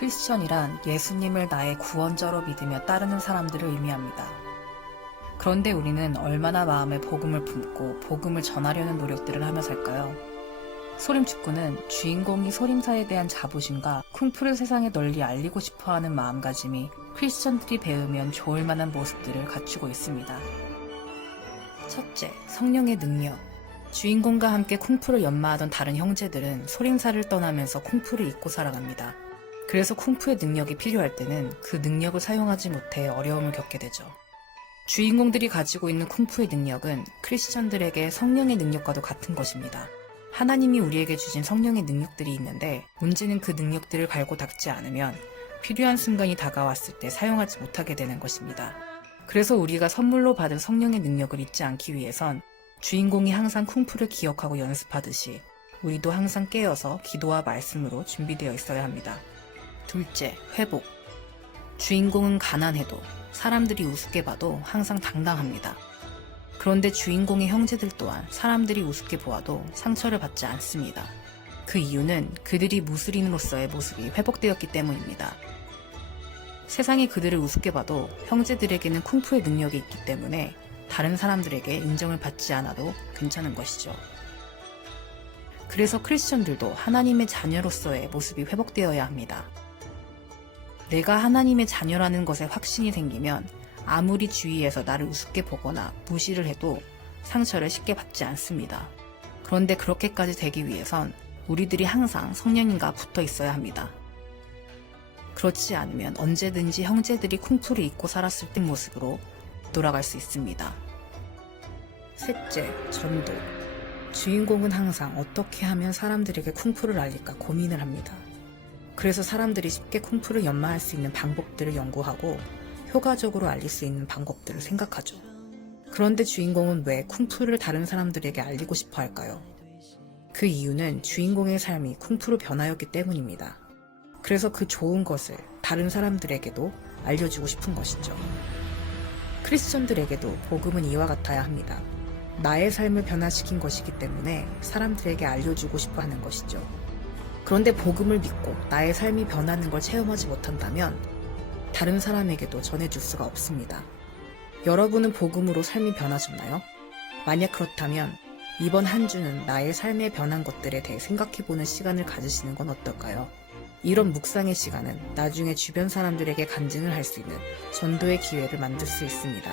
크리스천이란 예수님을 나의 구원자로 믿으며 따르는 사람들을 의미합니다. 그런데 우리는 얼마나 마음에 복음을 품고 복음을 전하려는 노력들을 하며 살까요? 소림축구는 주인공이 소림사에 대한 자부심과 쿵푸를 세상에 널리 알리고 싶어 하는 마음가짐이 크리스천들이 배우면 좋을 만한 모습들을 갖추고 있습니다. 첫째, 성령의 능력. 주인공과 함께 쿵푸를 연마하던 다른 형제들은 소림사를 떠나면서 쿵푸를 잊고 살아갑니다. 그래서 쿵푸의 능력이 필요할 때는 그 능력을 사용하지 못해 어려움을 겪게 되죠. 주인공들이 가지고 있는 쿵푸의 능력은 크리스천들에게 성령의 능력과도 같은 것입니다. 하나님이 우리에게 주신 성령의 능력들이 있는데 문제는 그 능력들을 갈고 닦지 않으면 필요한 순간이 다가왔을 때 사용하지 못하게 되는 것입니다. 그래서 우리가 선물로 받은 성령의 능력을 잊지 않기 위해선 주인공이 항상 쿵푸를 기억하고 연습하듯이 우리도 항상 깨어서 기도와 말씀으로 준비되어 있어야 합니다. 둘째, 회복. 주인공은 가난해도 사람들이 우습게 봐도 항상 당당합니다. 그런데 주인공의 형제들 또한 사람들이 우습게 보아도 상처를 받지 않습니다. 그 이유는 그들이 무술인으로서의 모습이 회복되었기 때문입니다. 세상이 그들을 우습게 봐도 형제들에게는 쿵푸의 능력이 있기 때문에 다른 사람들에게 인정을 받지 않아도 괜찮은 것이죠. 그래서 크리스천들도 하나님의 자녀로서의 모습이 회복되어야 합니다. 내가 하나님의 자녀라는 것에 확신이 생기면 아무리 주위에서 나를 우습게 보거나 무시를 해도 상처를 쉽게 받지 않습니다. 그런데 그렇게까지 되기 위해선 우리들이 항상 성령님과 붙어 있어야 합니다. 그렇지 않으면 언제든지 형제들이 쿵푸를 잊고 살았을 때 모습으로 돌아갈 수 있습니다. 셋째, 전도. 주인공은 항상 어떻게 하면 사람들에게 쿵푸를 알릴까 고민을 합니다. 그래서 사람들이 쉽게 쿵푸를 연마할 수 있는 방법들을 연구하고 효과적으로 알릴 수 있는 방법들을 생각하죠. 그런데 주인공은 왜 쿵푸를 다른 사람들에게 알리고 싶어 할까요? 그 이유는 주인공의 삶이 쿵푸로 변하였기 때문입니다. 그래서 그 좋은 것을 다른 사람들에게도 알려주고 싶은 것이죠. 크리스천들에게도 복음은 이와 같아야 합니다. 나의 삶을 변화시킨 것이기 때문에 사람들에게 알려주고 싶어 하는 것이죠. 그런데 복음을 믿고 나의 삶이 변하는 걸 체험하지 못한다면 다른 사람에게도 전해줄 수가 없습니다. 여러분은 복음으로 삶이 변하셨나요? 만약 그렇다면 이번 한 주는 나의 삶에 변한 것들에 대해 생각해보는 시간을 가지시는 건 어떨까요? 이런 묵상의 시간은 나중에 주변 사람들에게 간증을 할 수 있는 전도의 기회를 만들 수 있습니다.